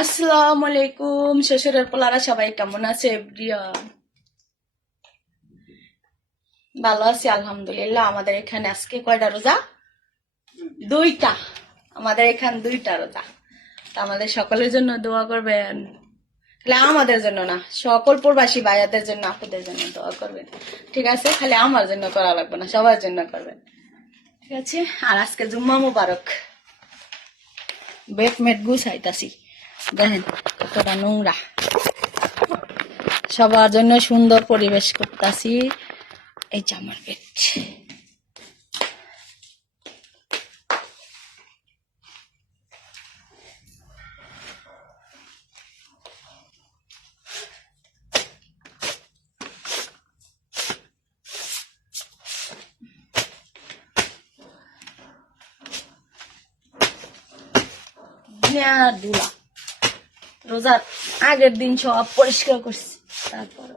আসসালামু আলাইকুম শ্বশুরের পোলারা সবাই কেমন আছে এভরিওয়ান? ভালো আছি আলহামদুলিল্লাহ। আমাদের এখানে আজকে কয়টা রোজা? দুইটা। আমাদের এখানে দুইটা রোজা। তা আমাদের সকলের জন্য দোয়া করবেন। খালি আমাদের জন্য না, সকল প্রবাসী ভাইয়াদের জন্য, আপুদের জন্য দোয়া করবেন। ঠিক আছে? খালি আমার জন্য করা লাগবে না, সবার জন্য করবেন। ঠিক আছে? আর আজকে জুম্মা মুবারক। বেড মেট গুছাইতাছি, দেখেন কতটা নোংরা। সবার জন্য সুন্দর পরিবেশ করতেছি। এই যে আমার বেড। দুলা রোজার আগের দিন সব পরিষ্কার করছি, তারপর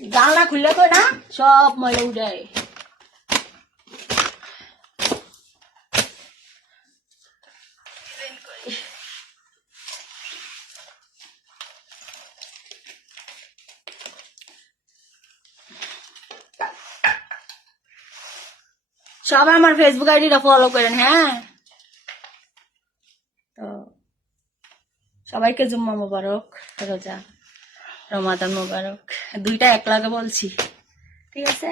জানলা খুললে তো না সব ময়লা উঠে। সবাই আমার ফেসবুক আইডিটা ফলো করেন, হ্যাঁ? তো সবাইকে জুম্মা মোবারক, রোজা রমাদান মোবারক, দুইটা এক লাগে বলছি। ঠিক আছে?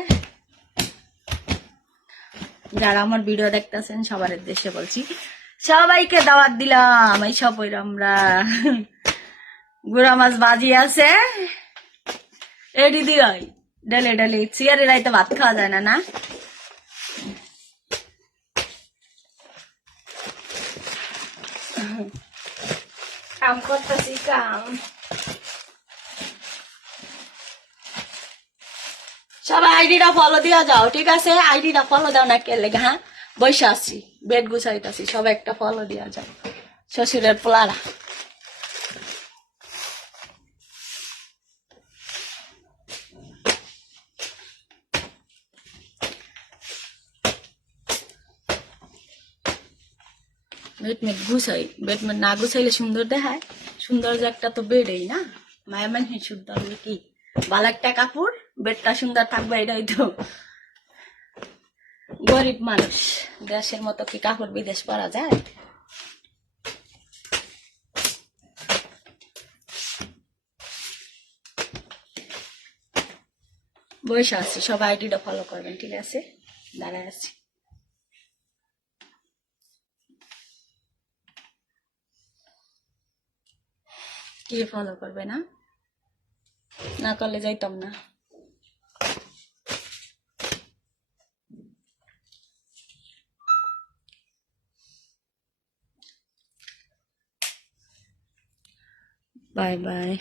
যারা আমার ভিডিও দেখতেছেন সবার উদ্দেশ্যে বলছি, সবাইকে দাওয়াত দিলাম। এই সব আমরা গুড়া মাছ বাজি আছে, এডি দিই ডেলে ডেলে চেয়ারে রাইতে ভাত খাওয়া যায় না, না? কাম করতেছি কাম। সবাই আইডিটা ফলো দিয়া যাও, ঠিক আছে? আইডিটা ফলো দাও না কে লেগে, হ্যাঁ? বৈশা আছি, বেড গুছাইতাছি, সবাই একটা ফলো দিয়া যাও শ্বশুরের পোলারা। বেডমেট গুছাই, বেডমেট না গুছাইলে সুন্দর দেখায়? সৌন্দর্য একটা তো বেডেই না, মায়া মানুষ সুন্দর হলে কি ভালো একটা কাপড়, বেডটা সুন্দর থাকবে, এটাই তো। গরিব মানুষ, দেশের মতো কি কাপড় বিদেশ পরা যায়? বসে আছি, সবাই আইডিটা ফলো করবেন, ঠিক আছে? দাঁড়ায় আছি। কে ফলো করবে না? না করলে যাইতাম না। Bye bye.